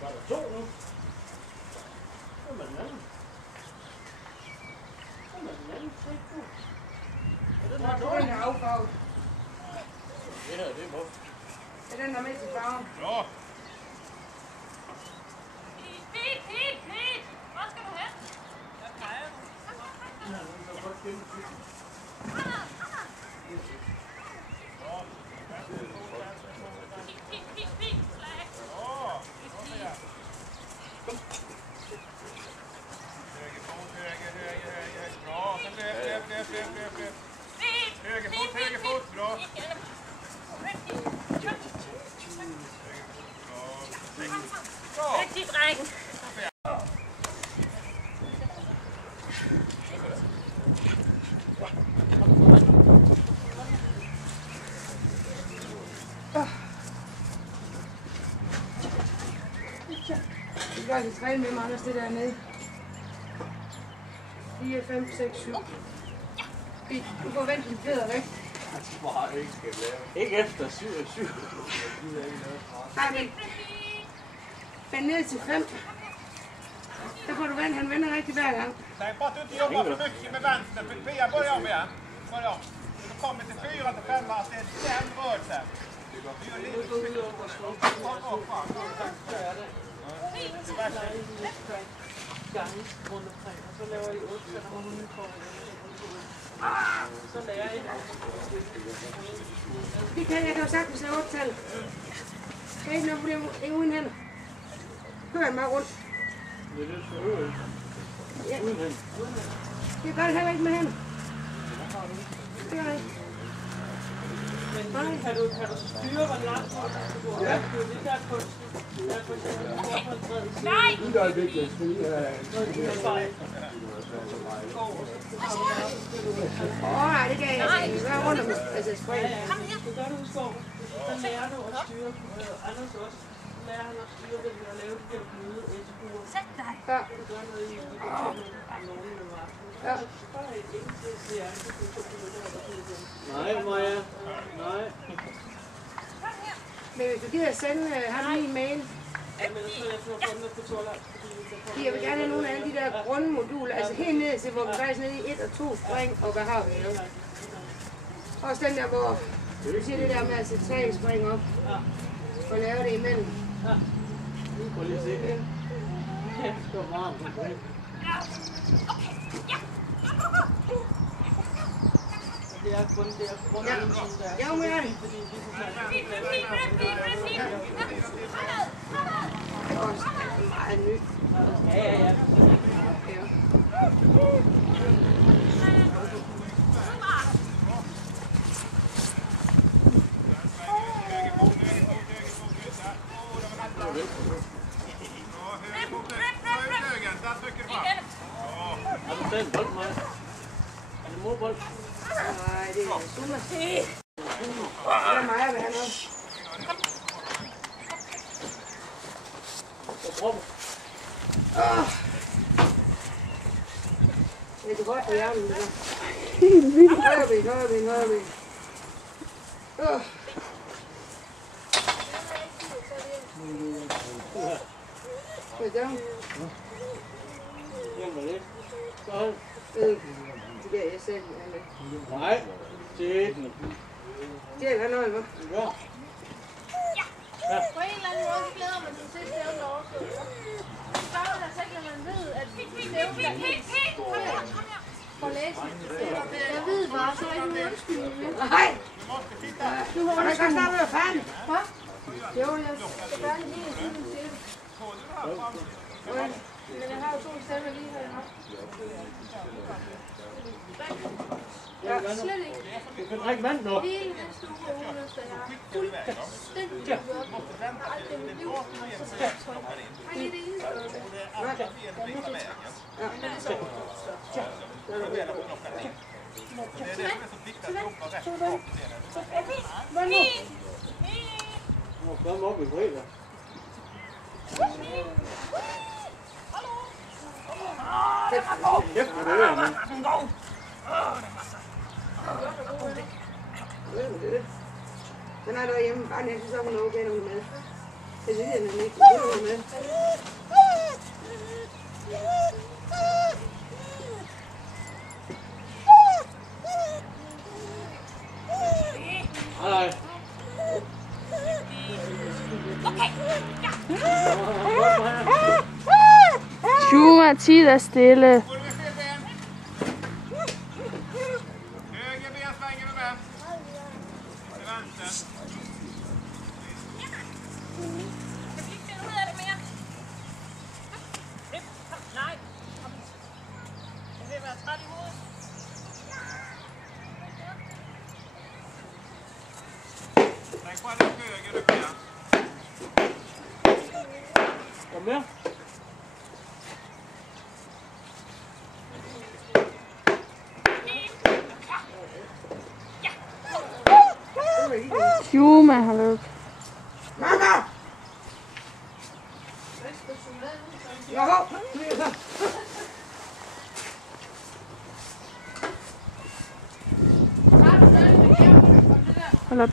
Var der 2 nu? Så med den anden. Så med den anden. Se på. Er den her dårlig? Den er affarvet. Det her, det er hvorfor. Ja, den er med til farven. Nå. Pete! Hvor skal du hen? Hvad plejer du? Ja, den kan godt gemme det. Pete! Slag! Bra, sen löp. Höger fot, bra. Rigtig, dreng! Vi gør det 3 med mig, Anders, det der nede. 4, 5, 6, 7. Du får vente din fødder væk. Ikke efter 7. Nej, men vend ned til 5. Der får du vand, han vender rigtig hver gang. Nej, bara att du inte jobbar för mycket med vänster. Pia, börja om igen. Börja om. Du kommer till 4 till 5, alltså det är den rörelsen. Du gör lite för mycket. Gange rundt omkring, og så laver I 8 og hun kommer så lærer I Det kan jeg jo sagtens lave 8-tal. Der er ikke noget problem, ikke uden hænder. Kører han bare rundt. Det er det, så øvrigt. Ja. Uden hen. Det gør det heller ikke med hænder. Det gør det ikke. Men kan du styre, hvor langt du går? Ja. Det er det, der er kunst. Der er for eksempel, du går på en tredje. Nej! Det er vigtigt. Nej, det kan jeg ikke. Hvad rundt om spring? Det gør du i skoven. Der lærer du at styre. Anders også. Lærer han at styre ved at lave de der bløde æsbuer. Sæt dig! Ja. Det gør noget i morgenen om aftenen. Ja. Bare ikke til jer. Nej, Maja. Nej. Men hvis du gider at sende ham lige en mail. Jamen, så jeg får fundet på toilet. Jeg vil gerne have nogle af alle de der grundmoduler, altså helt ned til, hvor vi faktisk nede i 1 og 2 spring, og hvad har vi jo? Også den der, hvor du siger det der med at sætte 3 spring op, og lave det imellem. Ja. Prøv lige at se det. Ja, det var varmt. Det er kun det er grund af en ting, der er. Ja, men jeg. Fordi det er Det er også meget nyt. Ja. Där trycker du fram. Har du taget en bold, Maja? Er det morbold? Nej, det er Suma. Det er mig, jeg vil have noget. Det er godt på hjernen, det der. Højre ben. Hvad er det? Hjælper lidt. Sådan. Det kan jeg selv. Nej. Det Det er noget, hva'? Ja. På en eller anden måde glæder man sig til stævne overstået. Så er der sikkert, at man ved, at stævne for læsning. Jeg ved bare, så er ikke nogen undskyldning med. Nej! Du har da godt snart været færdig. Hvad? Jo, jeg skal gøre det hele tiden til. Men jeg har jo 2 stemmer lige her. Ja. Slet ikke. Du kan drikke vand nu. Hele næste uge og ugen efter, jeg har fuldstændig gjort op. Jeg har aldrig i mit liv så svært tøj. Har I det eneste? Hvad nu? Du må komme op i fredag. Kæft, hvor det er, mand. Den er der hjemme, bare næste sæson okay, når med. Det er den ikke. Det er med. Nej. Shuma, tid er stille. Går du med fel ben? Höger ben svänger du med. Till vänster. Nej. Jeg vil være træt i hovedet. Lägg på den höger du kan. Kom med. Shuma har løbet. Mamma! Jo, Hold op.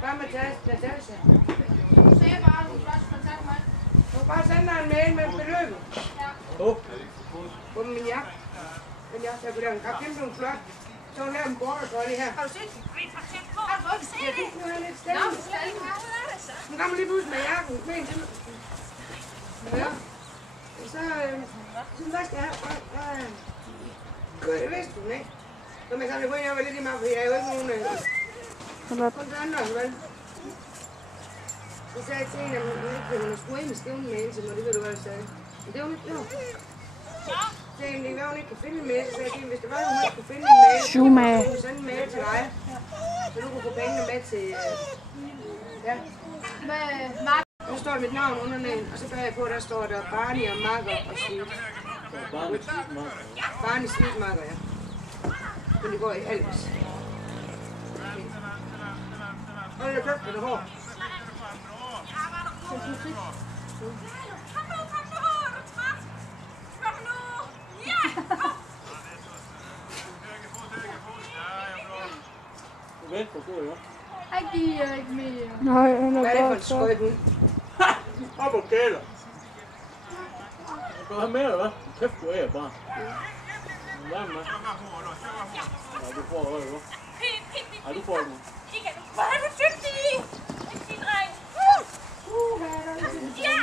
Hvad med Natasha? Du sagde bare, at du først kontakte mig. Du kan bare sende dig en mail med beløbet. På min jakke. Den jakke, der kunne lave en kap. Kæmpe nogle flot. Så hun laver en border for det her. Har du set det? Har du ikke set det? Nu er jeg lidt Nå, stemme. du skal ikke have det. Nu kommer lige ud med jakken. Med en til. Ja. Så hvad skal jeg have? Det vidste du ikke. Så man kan gå ind og være lidt i mig, for jeg er jo ikke nogen Hold op. kun andre, vel? Så sagde jeg til hende, at hun skulle ind og skrive en mail til mig, det ved du hvad jeg sagde. Men det var hun ikke gjort. Så sagde jeg, hvad hun ikke kunne finde en mail, så sagde jeg, hvis det var, hun ikke kunne finde en mail, så Shuma. kunne hun sende en mail til dig. Så du kunne få pengene med til, ja. Med Mark. Nu står mit navn under den, og så bagpå, der står der Barney og Marker og Sweet. Barney, Sweet, Marker, ja. Men det går i Alves. Og jeg købte det hår. Kom nu, kom nu, er du træt? Kom nu! Ja! Höger fot, ja, ja, bra. Du ved, forstår jeg. Jeg giver ikke mere. Nej, han Hvad er er det for bare en så. skøjt hund? Op og gælder. Jeg går have med, eller hvad? Kæft, du er bare. Hvad med mig? Kör på då, kör på. Ja, du får det, hva'? Ja, du får det nu. Hvor er du dygtig! Dygtig dreng! Ja!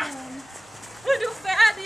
Nu er du færdig!